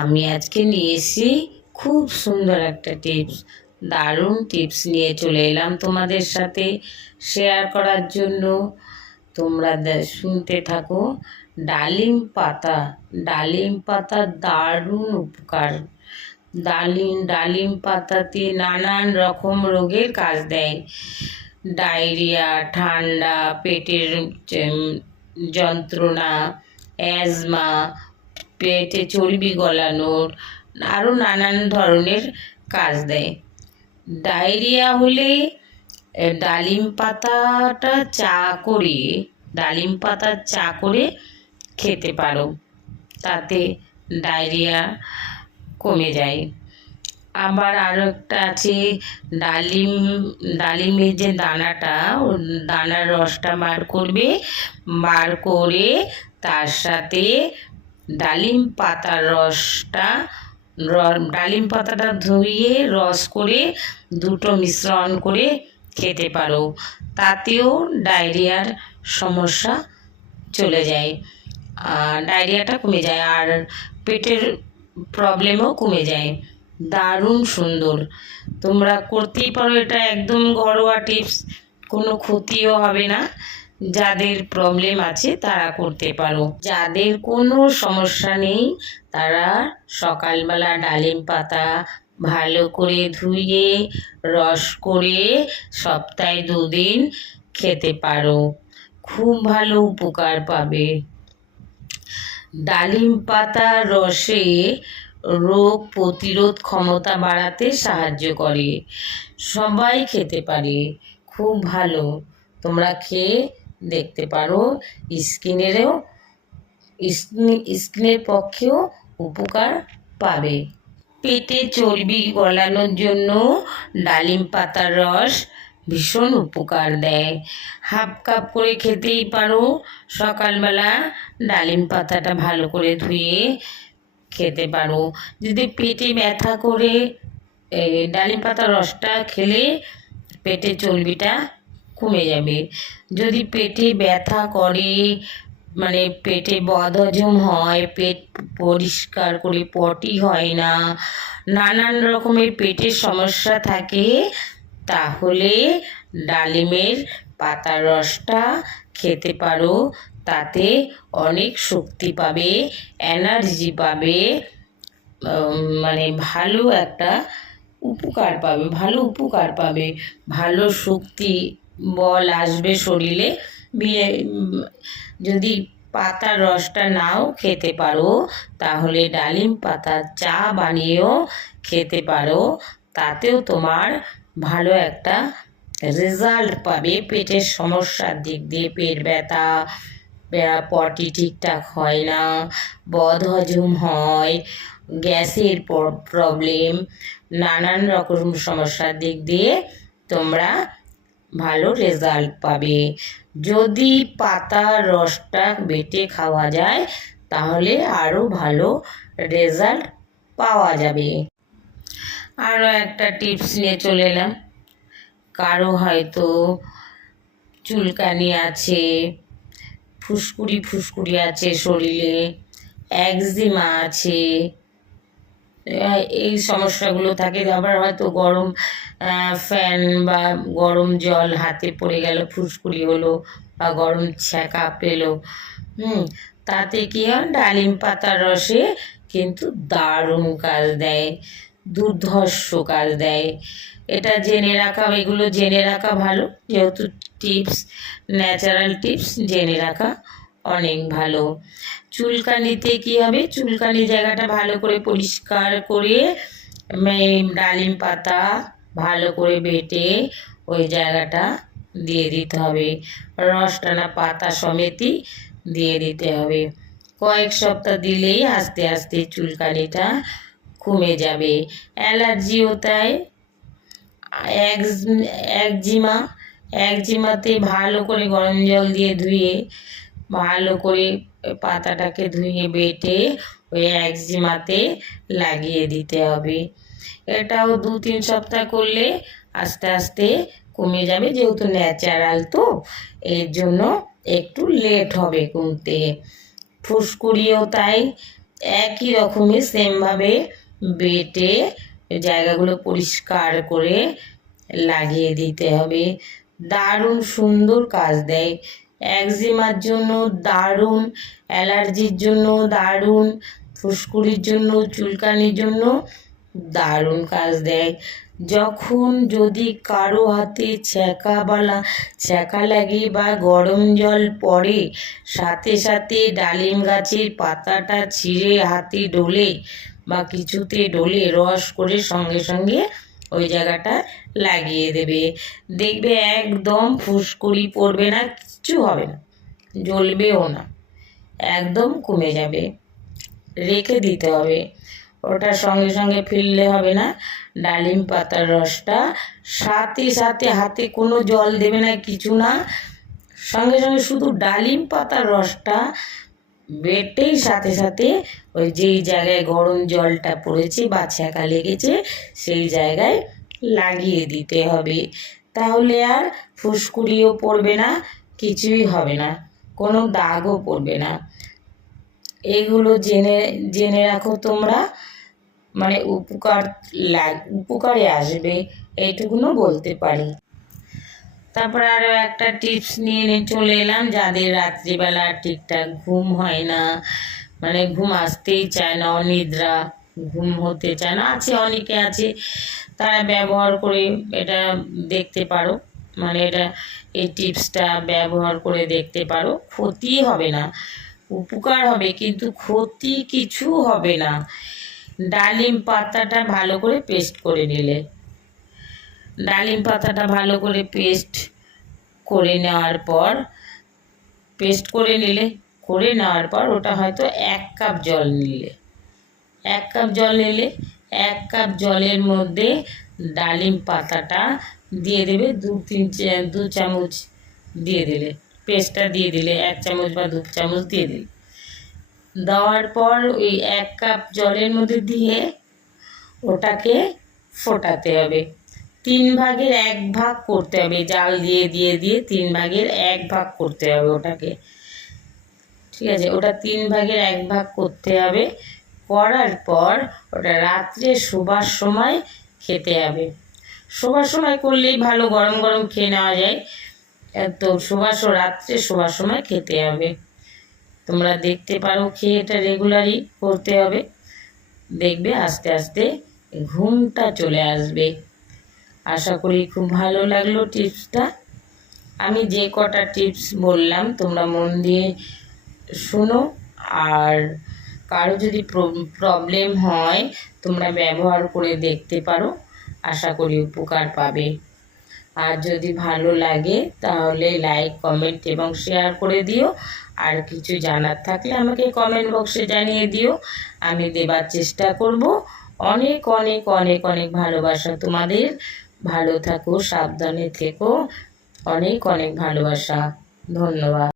আমি আজকে নিয়ে এসেছি খুব সুন্দর একটা টিপস দারুণ টিপস নিয়ে চলে এলাম তোমাদের সাথে শেয়ার করার জন্য। তোমরা শুনতে থাকো। ডালিম পাতা ডালিম পাতা দারুণ উপকার। ডালিম ডালিম পাতাতে নানান রকম রোগের কাজ দেয়। ডায়রিয়া, ঠান্ডা, পেটের যন্ত্রণা, অ্যাজমা পেটে চর্বি গলানোর আরও নানান ধরনের কাজ দেয়। ডায়রিয়া হলে ডালিম পাতাটা চা করে, ডালিম পাতার চা করে খেতে পারো। তাতে ডায়রিয়া কমে যায়। আবার আরও একটা আছে, ডালিম, ডালিমের যে দানাটা দানার রসটা বার করবে, বার করে তার সাথে ডালিম পাতার রসটা ডালিম পাতাটা ধুয়ে রস করে দুটো মিশ্রণ করে খেতে পারো। তাতেও ডায়রিয়ার সমস্যা চলে যায়। আর ডায়রিয়াটা কমে যায় আর পেটের প্রবলেমও কমে যায়। দারুণ সুন্দর। তোমরা করতেই পারো, এটা একদম ঘরোয়া টিপস, কোনো ক্ষতিও হবে না। যাদের প্রবলেম আছে তারা করতে পারো। যাদের কোনো সমস্যা নেই, তারা সকালবেলা ডালিম পাতা ভালো করে ধুয়ে, রস করে সপ্তাহে দুদিন খেতে পারো। খুব ভালো উপকার পাবে। ডালিম পাতা রসে রোগ প্রতিরোধ ক্ষমতা বাড়াতে সাহায্য করে। সবাই খেতে পারে। খুব ভালো। তোমরা খেয়ে দেখতে পারো, স্কিনেরও স্কিনের পক্ষেও উপকার পাবে। পেটে চর্বি গলানোর জন্য ডালিম পাতার রস ভীষণ উপকার দেয়। হাফ কাপ করে খেতেই পারো, সকালবেলা ডালিম পাতাটা ভালো করে ধুয়ে খেতে পারো। যদি পেটে ব্যথা করে ডালিম পাতার রসটা খেলে পেটে চর্বিটা কমে যাবে। যদি পেটে ব্যথা করে মানে পেটে বদহজম হয়, পেট পরিষ্কার করে পটি হয় না, নানান রকমের পেটের সমস্যা থাকে, তাহলে ডালিমের পাতার রসটা খেতে পারো। তাতে অনেক শক্তি পাবে, এনার্জি পাবে মানে ভালো একটা উপকার পাবে, ভালো উপকার পাবে, ভালো শক্তি বল আসবে শরীরে। যদি পাতার রসটা নাও খেতে পারো, তাহলে ডালিম পাতার চা বানিয়েও খেতে পারো। তাতেও তোমার ভালো একটা রেজাল্ট পাবে। পেটের সমস্যার দিক দিয়ে পেট ব্যথা, ব্যা- পটি ঠিকঠাক হয় না, বদ হজম হয়, গ্যাসের প্রবলেম নানান রকম সমস্যার দিক দিয়ে তোমরা ভালো রেজাল্ট পাবে। যদি পাতার রসটা বেটে খাওয়া যায়, তাহলে আরও ভালো রেজাল্ট পাওয়া যাবে। আরও একটা টিপস নিয়ে চলে এলাম। কারও হয়তো চুলকানি আছে, ফুসকুড়ি ফুসকুড়ি আছে শরীরে একজিমা আছে এই সমস্যাগুলো থাকে আবার হয়তো গরম ফ্যান বা গরম জল হাতে পড়ে গেল, ফুসকুড়ি হলো বা গরম ছ্যাঁকা পেল। হুম, তাতে কি হয়? ডালিম পাতার রসে কিন্তু দারুণ কাজ দেয়, দুর্ধর্ষ কাজ দেয়। এটা জেনে রাখা, এগুলো জেনে রাখা ভালো। যেহেতু টিপস ন্যাচারাল টিপস জেনে রাখা অনেক ভালো। চুলকানিতে কি হবে? চুলকানি জায়গাটা ভালো করে পরিষ্কার করে ডালিম পাতা ভালো করে বেটে ওই জায়গাটা দিয়ে দিতে হবে। রসটানা পাতা সমেতই দিয়ে দিতে হবে। কয়েক সপ্তাহ দিলেই আস্তে আস্তে চুলকানিটা কমে যাবে। অ্যালার্জিও তাই। এক- একজিমা, একজিমাতে ভালো করে গরম জল দিয়ে ধুয়ে ভালো করে পাতাটাকে ধুয়ে বেটে ওই একজিমাতে লাগিয়ে দিতে হবে। এটাও দু তিন সপ্তাহ করলে আস্তে আস্তে কমে যাবে, যেহেতু ন্যাচারাল তো, এর জন্য একটু লেট হবে কমতে। ফুসকুড়িও তাই একই রকমই সেমভাবে বেটে জায়গাগুলো পরিষ্কার করে লাগিয়ে দিতে হবে। দারুণ সুন্দর কাজ দেয়। একজিমার জন্য দারুণ, অ্যালার্জির জন্য দারুণ, ফুসকুড়ির জন্য, চুলকানির জন্য দারুণ কাজ দেয়। যখন যদি কারও হাতে ছ্যাঁকা বালা, ছ্যাঁকা লাগে বা গরম জল পড়ে, সাথে সাথে ডালিম গাছের পাতাটা ছিঁড়ে হাতে ডলে বা কিছুতে ডলে রস করে সঙ্গে সঙ্গে ওই জায়গাটা লাগিয়ে দেবে। দেখবে একদম ফুসকুড়ি পড়বে না, কিচ্ছু হবে না, জ্বলবেও না, একদম কমে যাবে। রেখে দিতে হবে। ওটা সঙ্গে সঙ্গে ফেললে হবে না, ডালিম পাতার রসটা সাথে সাথে হাতে কোনো জল দেবে না, কিছু না। সঙ্গে সঙ্গে শুধু ডালিম পাতার রসটা বেটেই সাথে সাথে ওই যেই জায়গায় গরম জলটা পড়েছে বা ছ্যাঁকা লেগেছে সেই জায়গায় লাগিয়ে দিতে হবে। তাহলে আর ফুসকুড়িও পড়বে না, কিছুই হবে না, কোনো দাগও পড়বে না। এগুলো জেনে জেনে রাখো তোমরা মানে উপকার লাগ, উপকারে আসবে, এইটুকুনও বলতে পারি। তারপর আরও একটা টিপস নিয়ে চলে এলাম। যাদের রাত্রিবেলা ঠিকঠাক ঘুম হয় না মানে ঘুম আসতেই চায় না, অনিদ্রা, ঘুম হতে চায় না। আছে, অনেকে আছে, তারা ব্যবহার করে এটা দেখতে পারো। মানে এটা, এই টিপসটা ব্যবহার করে দেখতে পারো। ক্ষতি হবে না, উপকার হবে, কিন্তু ক্ষতি কিছু হবে না। ডালিম পাতাটা ভালো করে পেস্ট করে নিলে। ডালিম পাতাটা ভালো করে পেস্ট করে নেওয়ার পর, পেস্ট করে নিলে করে নেওয়ার পর ওটা হয়তো এক কাপ জল নিলে। এক কাপ জল নিলে এক কাপ জলের মধ্যে ডালিম পাতাটা দিয়ে দেবে, দু তিন দু চামচ দিয়ে দিলে পেস্টটা দিয়ে দিলে, এক চামচ বা দু চামচ দিয়ে দিলে। দেওয়ার পর ওই এক কাপ জলের মধ্যে দিয়ে ওটাকে ফোটাতে হবে। তিন ভাগের এক ভাগ করতে হবে, জাল দিয়ে দিয়ে দিয়ে তিন ভাগের এক ভাগ করতে হবে ওটাকে। ঠিক আছে, ওটা তিন ভাগের এক ভাগ করতে হবে। করার পর ওটা রাত্রে শোবার সময় খেতে হবে। শোবার সময় করলেই ভালো, গরম গরম খেয়ে নেওয়া যায়। তো শোবার রাত্রে শোবার সময় খেতে হবে। তোমরা দেখতে পারো, খেয়ে এটা রেগুলারই করতে হবে। দেখবে আস্তে আস্তে ঘুমটা চলে আসবে। আশা করি খুব ভালো লাগল টিপসটা। আমি যে কটা টিপস বললাম, তোমরা মন দিয়ে শোনো, আর কারও যদি প্রবলেম হয়, তোমরা ব্যবহার করে দেখতে পারো, আশা করি উপকার পাবে। আর যদি ভালো লাগে, তাহলে লাইক কমেন্ট এবং শেয়ার করে দিও। আর কিছু জানার থাকলে আমাকে কমেন্ট বক্সে জানিয়ে দিও। আমি দেবার চেষ্টা করব। অনেক অনেক অনেক অনেক ভালোবাসা তোমাদের। ভালো থাকো, সাবধানে থেকো। অনেক অনেক ভালোবাসা। ধন্যবাদ।